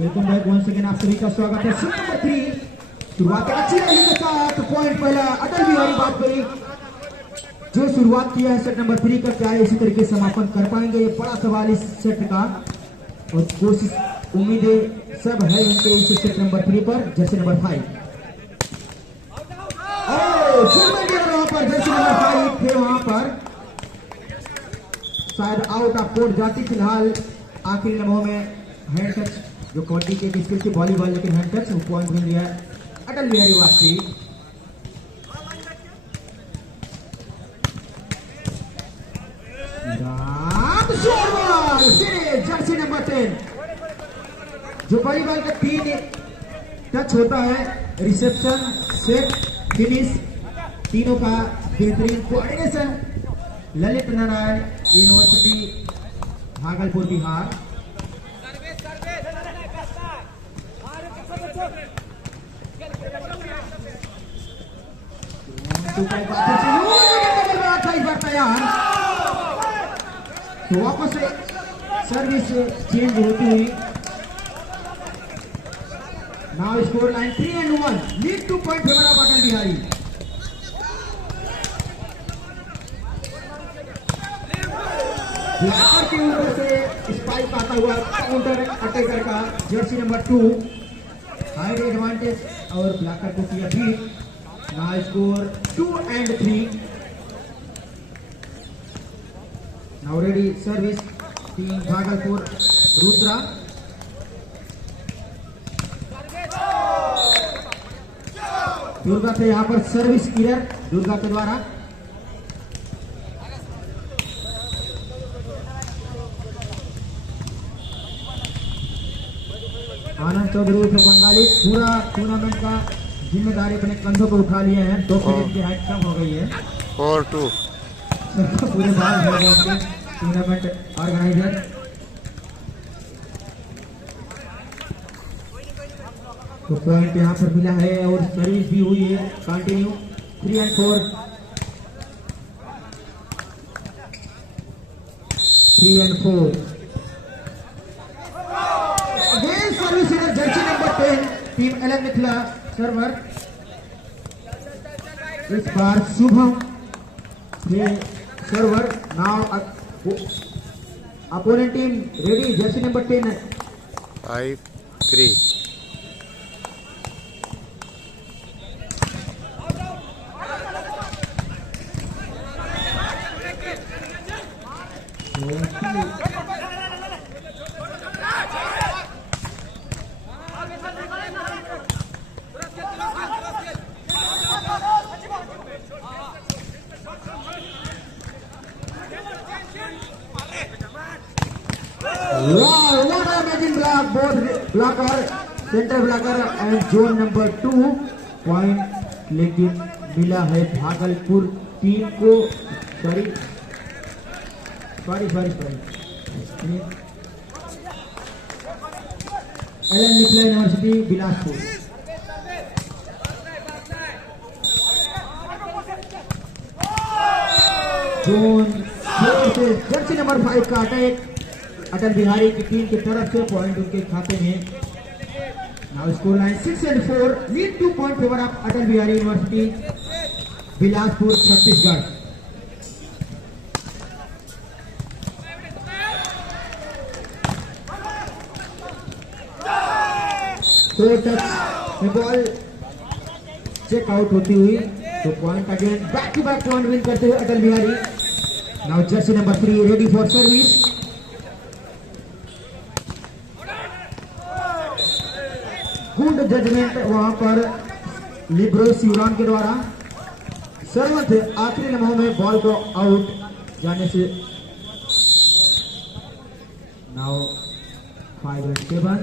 Welcome back once again, आप सभी का स्वागत है। सेट नंबर 3 शुरुआत अच्छी रैली के साथ पॉइंट पहला अटल बिहारी वाजपेयी जो शुरुआत किया है सेट नंबर 3 का, क्या इसी तरीके समापन कर पाएंगे, ये बड़ा सवाल इस सेट का। और कोशिश उम्मीदें सब है उनके इस सेट नंबर 3 पर। जर्सी नंबर 5 वहां पर जर्सी नंबर 5 थे, वहां पर शायद आउट ऑफ कोर्ट जाती। फिलहाल आखिरी लम्हों में हैंड टच जो कबड्डी के स्किल की वॉलीबॉल, लेकिन हैंड टच वो पॉइंट मिल गया अटल बिहारी वाजपेयी। जर्सी नंबर 10 जो वॉलीबॉल का 3 टच होता है, रिसेप्शन, सेट, फिनिश, तीनों का बेहतरीन कोऑर्डिनेशन। ललित नारायण यूनिवर्सिटी भागलपुर बिहार। तो वापस सर्विस चेंज होती हुई। Now score line 3-1, lead 2 point favour of Atal Bihari. Blocker के ऊपर से स्पाइक आता हुआ काउंटर अटैकर का जर्सी नंबर 2 हाइड एडवांटेज और ब्लैकर को किया beat. Now score 2-3। Now ready service team Bhagalpur Rudra. Durga से यहाँ पर सर्विस किलर दुर्गा के द्वारा। आनंद चौधरी से बंगाली पूरा टूर्नामेंट का जिम्मेदारी अपने कंधों पर उठा लिए हैं। 2 सेकंड की हाइट कम हो गई है। 4-2 पूरे बाल हो गए टूर्नामेंट ऑर्गेनाइजर। तो पॉइंट यहाँ पर मिला है और सर्विस भी हुई है continue. 3-4 again service jersey number 10 team Elon Mithila server. इस बार Shubham server. Now opponent team ready, jersey number 10 5-3 what an amazing block, both blocker, center blocker and zone number 2 point, लेकिन मिला है भागलपुर टीम को। Sorry LN Mithila University Bilaspur. Zone 4 से Jersey number 5 का attack Atal Bihari की team की तरफ से, पॉइंट उनके खाते में। Now score line 6-4, lead 2 point favour of Atal Bihari university Bilaspur Chhattisgarh. तो टच में बॉल चेक आउट होती हुई, तो point again back to back point win करते हुए Atal Bihari. Now jersey number 3 ready for service. Good judgement वहां पर लिब्रो शिवराम के द्वारा। सर्व थे आखिरी लम्हों में बॉल को आउट जाने से। नाउ 5-7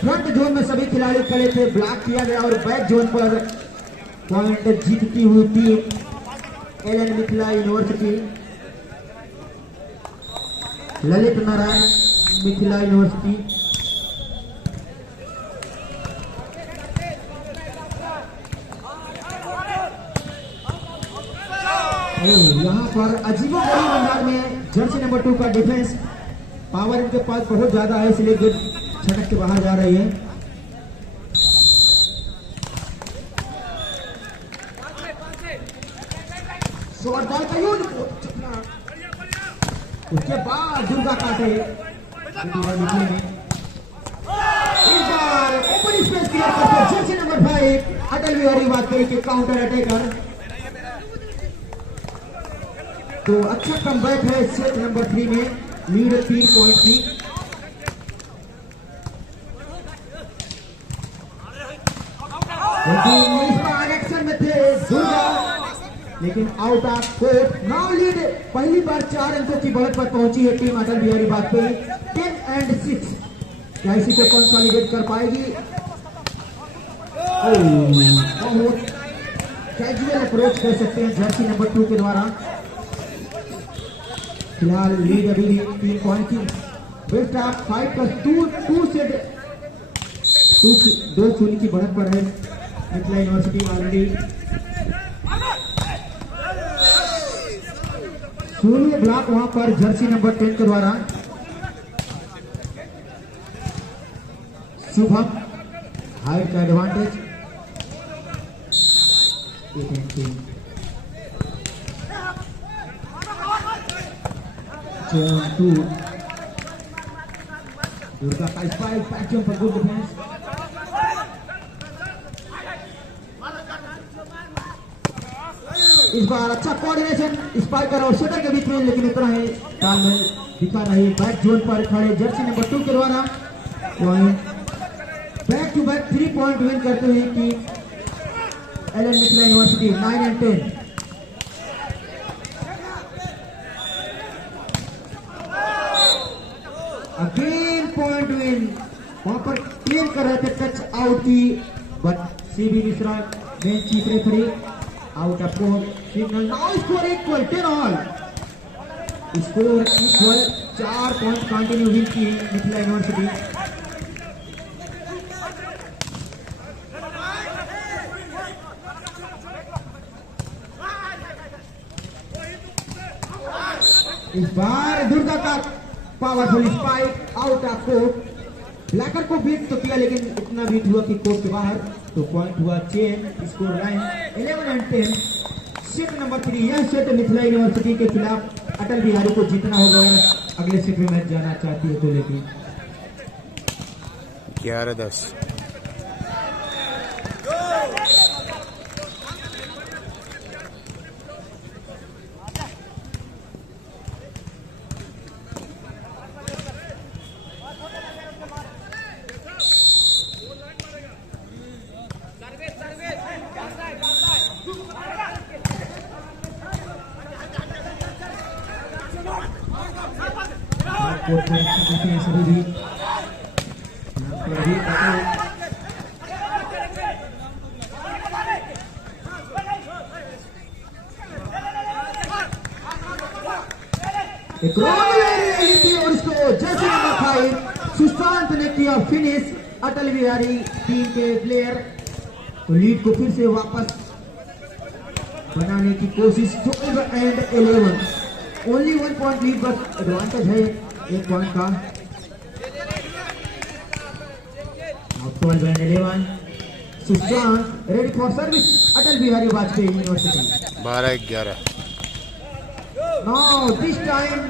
फ्रंट जोन में सभी खिलाड़ी खड़े थे, ब्लॉक किया गया और बैक जोन पर पॉइंट जीतती हुई team Elon Mithila University, Lalit Narayan Mithila University. यहाँ पर अजीबो गरीब अंदाज में जर्सी नंबर 2 का डिफेंस पावर इनके पास बहुत ज्यादा है, इसलिए गेट छटक के बाहर जा रही है। शॉर्ट बॉल का यूज, उसके बाद दुर्गा काटे इस बार ओपन स्पेस क्लियर करते जर्सी नंबर 5 अटल बिहारी वाजपेयी के काउंटर अटैकर। तो अच्छा कमबैक है सेट नंबर 3 में, लीड 3 पॉइंट की। इस बार एक्शन में थे दुर्गा, लेकिन out of court. Now lead पहली बार 4 अंकों की बढ़त पर पहुंची है team Atal Bihari Vajpayee 10 and 6। क्या इसी को कंसोलिडेट कर पाएगी? बहुत कैजुअल अप्रोच कर सकते हैं जर्सी नंबर 2 के द्वारा। फिलहाल लीड अभी 3 पॉइंट की। बेस्ट ऑफ 5 प्लस 2 से 2-0 की बढ़त पर है मिथिला यूनिवर्सिटी ऑलरेडी। सोलह ब्लॉक वहां पर जर्सी नंबर 10 के द्वारा। शुभम हाइट का एडवांटेज, दुर्गा का स्पाइक, पैचों पर गुड डिफेंस। इस बार अच्छा कोऑर्डिनेशन स्पाइकर और शटर के बीच में, लेकिन इतना है तालमेल दिखा नहीं। बैक जोन पर खड़े जर्सी नंबर 2 के द्वारा back to back 3 point win करते हुए कि LN Mithila university 9 and 10। Again point win, वहां पर क्लेम कर रहे थे टच आउट की, but CB Mishra main chief referee out of court signal. Now score equal 10 all, score equal 4 point continue win की मिथिला यूनिवर्सिटी। इस बार दुर्गा का powerful spike out of court. Blocker को बीट तो किया, लेकिन इतना बीट हुआ कि कोर्ट के बाहर। तो पॉइंट हुआ chain, score line 11 and 10। Set number 3, यह सेट मिथिला यूनिवर्सिटी के खिलाफ अटल बिहारी को जीतना होगा अगले सेट में मैच जाना चाहती है तो। लेकिन 11-10। कोर्ट में सभी भी एक और इसको जर्सी नंबर 5 सुशांत ने किया फिनिश। अटल बिहारी टीम के प्लेयर तो लीड को फिर से वापस बनाने की कोशिश। 12 and 11, only 1 point lead, but advantage है 1 पॉइंट का। 12 and 11, Sushant ready for service Atal Bihari Vajpayee university. 12-11। Now this time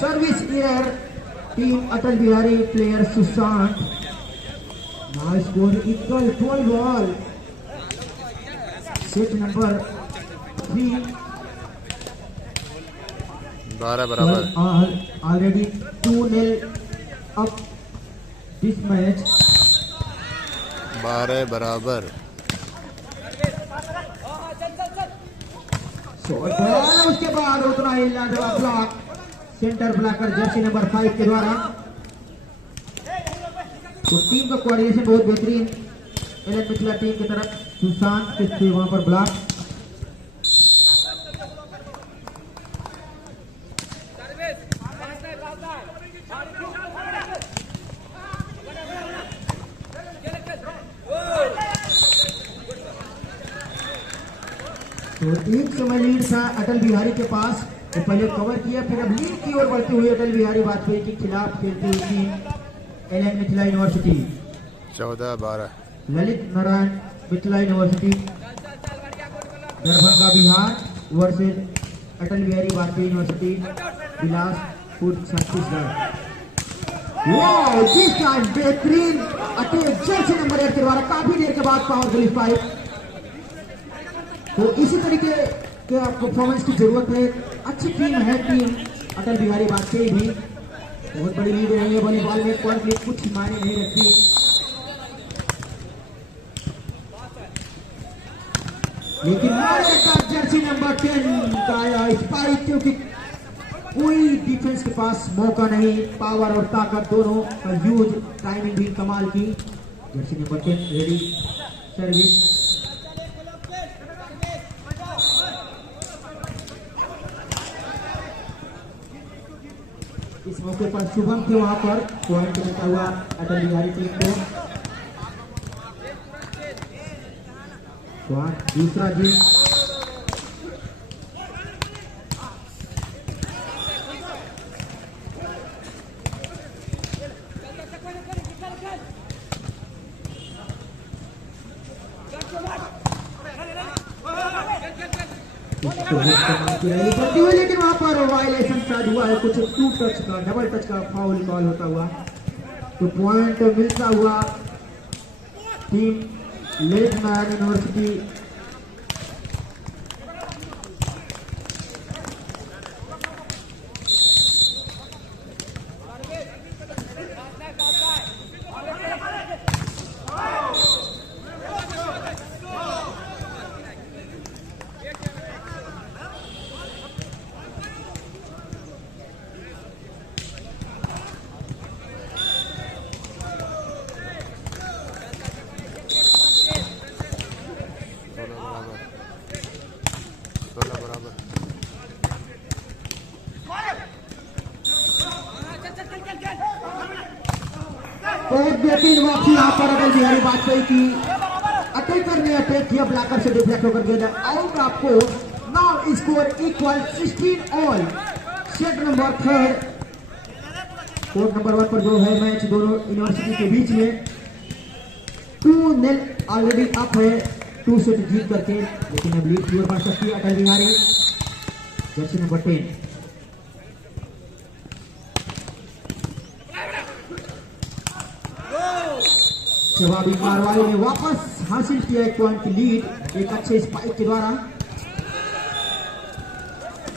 service here, team Atal Bihari player Sushant. Now score equal 12 all. Set number 3. 12 बराबर। Already 2-0 up this match. 12 बराबर। उसके बाद उतना ही लाजवाब block centre blocker Jersey number 5 के द्वारा। तो team का कोऑर्डिनेशन बहुत बेहतरीन एलएन मिथिला टीम की तरफ। सुशांत के थे वहां पर ब्लॉक। तो एक समय लीड था अटल बिहारी के पास, तो पहले कवर किया, फिर अब लीड की ओर बढ़ती हुई अटल बिहारी वाजपेयी के खिलाफ खेलती हुई team LN Mithila university. 14-12। Lalit Narayan Mithila university Darbhanga Bihar versus Atal Bihari Vajpayee university Bilaspur Chhattisgarh. Wow, this time बेहतरीन अटैक जर्सी नंबर 8 के द्वारा काफी देर के बाद पावरफुल स्पाइक। तो इसी तरीके के परफॉर्मेंस की जरूरत है। अच्छी टीम है टीम अटल बिहारी वाजपेयी भी, बहुत बड़ी लीड रही है वॉलीबॉल में, पॉइंट लीड कुछ मायने नहीं रखती। लेकिन जर्सी नंबर 10 का स्पाइक, क्योंकि कोई डिफेंस के पास मौका नहीं, पावर और ताकत दोनों का यूज, टाइमिंग भी कमाल की। Jersey number 10 ready service. इस मौके पर शुभम थे वहां पर, पॉइंट मिलता हुआ अटल बिहारी टीम को। दूसरा जी लेकिन वहां पर वायलेशन स्टार्ट हुआ है, कुछ 2 टच का, डबल टच का फाउल कॉल होता हुआ, तो पॉइंट मिलता हुआ टीम ललित नारायण यूनिवर्सिटी। बहुत बेहतरीन वापसी यहाँ पर अटल बिहारी वाजपेयी की। अटैकर ने अटैक किया, ब्लॉकर से डिफ्लेक्ट होकर गया आउट। आपको now score equal 16 all. Set number 3 court number 1 पर जो है मैच दोनों यूनिवर्सिटी के बीच में 2-0 ऑलरेडी अप है, 2 सेट जीत करके, लेकिन अब लीड की ओर बढ़ सकती है अटल बिहारी। जर्सी नंबर 10 जवाबी कार्रवाई में वापस हासिल किया 1 पॉइंट की लीड एक अच्छे स्पाइक के द्वारा।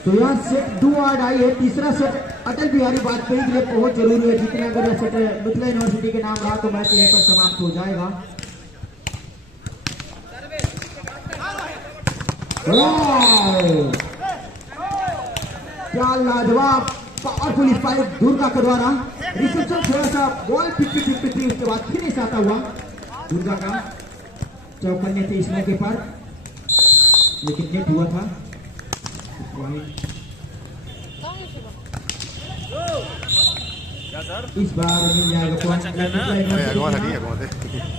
तो यह सेट 2 आर आई है। तीसरा सेट अटल बिहारी वाजपेयी के लिए बहुत जरूरी है, जितना अगर यह सेट मिथिला यूनिवर्सिटी के नाम रहा तो मैच यहीं पर समाप्त हो जाएगा। क्या लाजवाब पावरफुल स्पाइक दुर्गा के द्वारा। रिसेप्शन थोड़ा सा बॉल 50-50 उसके बाद फिनिश आता हुआ दुर्गा का। चौकन्ने थे इस मौके पर, लेकिन नेट हुआ था। इस बार मिल जाएगा पॉइंट।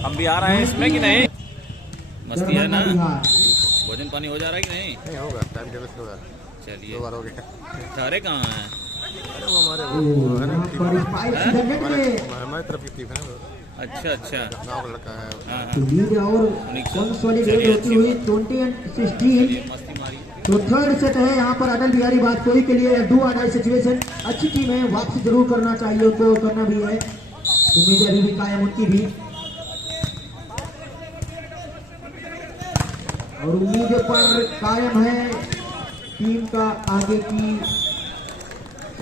हम भी आ रहे हैं इसमें कि नहीं? मस्ती है ना? भोजन पानी हो जा रहा है कि नहीं? नहीं होगा, टाइम टेबल से होगा। चलिए, 2 बार हो गया। सारे कहाँ हैं? अरे वो हमारे तरफ की टीम है ना। अच्छा अच्छा, गाँव का लड़का है। हाँ तो हाँ, लीड और कंसोलिडेट होती हुई 20-16। मस्ती मारी। तो थर्ड सेट है यहाँ पर अटल बिहारी वाजपेयी के लिए 2 आर आई सिचुएशन। अच्छी टीम है, वापसी जरूर करना चाहिए, उनको करना भी है, उम्मीदें अभी भी कायम उनकी भी, और उम्मीदें पर कायम है टीम का आगे की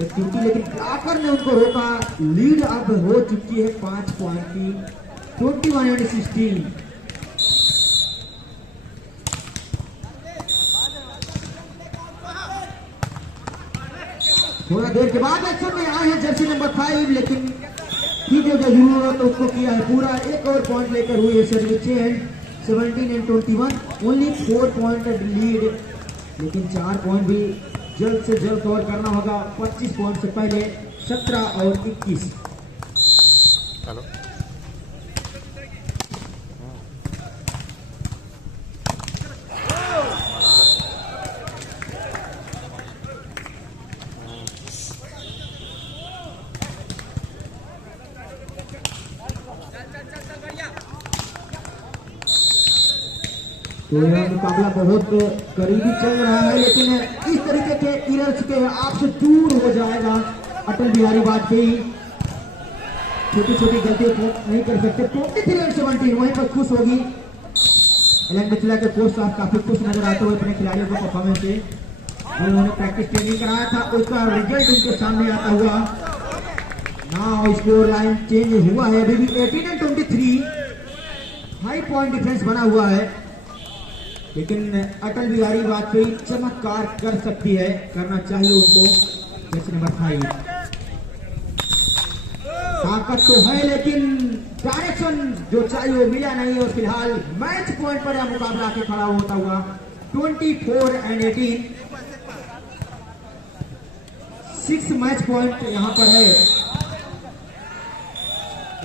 एक्टिविटी। लेकिन ब्लॉकर ने उनको रोका। लीड अब हो चुकी है 5 पॉइंट की, 21-16। थोड़ा देर के बाद एक्शन में आए हैं जर्सी नंबर 5, लेकिन ठीक है, जो जरूरत तो उसको किया है पूरा। एक और पॉइंट लेकर हुई है service change, 17-21, only 4 point lead, लेकिन 4 पॉइंट भी जल्द से जल्द कवर करना होगा। 25 पॉइंट से पहले 17 और 21। हेलो, तो यह मुकाबला बहुत करीबी चल रहा है, लेकिन इस तरीके के इरर्स के आपसे दूर हो जाएगा अटल बिहारी वाजपेयी। छोटी छोटी गलतियों को नहीं कर सकते। 23-17 वहीं पर खुश होगी एलन मिथिला के कोच साहब, काफी खुश नजर आते हुए अपने खिलाड़ियों को परफॉर्मेंस से। उन्होंने प्रैक्टिस ट्रेनिंग कराया था, उसका रिजल्ट उनके सामने आता हुआ। नाउ स्कोर लाइन चेंज हुआ है, अभी भी 18-23 हाई पॉइंट डिफरेंस बना हुआ है, लेकिन अटल बिहारी वाजपेयी चमत्कार कर सकती है, करना चाहिए उनको। जैसे नंबर 5 ताकत तो है, लेकिन डायरेक्शन जो चाहिए वो मिला नहीं, और फिलहाल मैच पॉइंट पर यह मुकाबला आके खड़ा होता हुआ 24-18। 6 मैच पॉइंट यहां पर है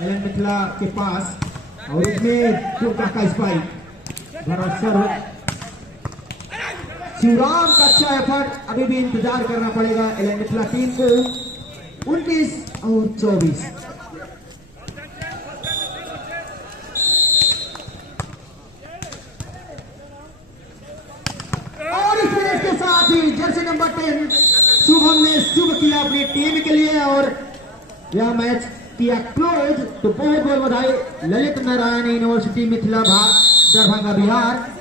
एलन मिथिला के पास, और उसमें दुर्गा का स्पाइक भरोसा। शिवराम का अच्छा एफर्ट, अभी भी इंतजार करना पड़ेगा एलन मिथिला टीम को। 19-24 और इस मिनट के साथ ही जर्सी नंबर 10 शुभम ने शुभ किया अपनी टीम के लिए, और यह मैच किया क्लोज। तो बहुत बहुत बधाई ललित नारायण यूनिवर्सिटी मिथिला दरभंगा बिहार।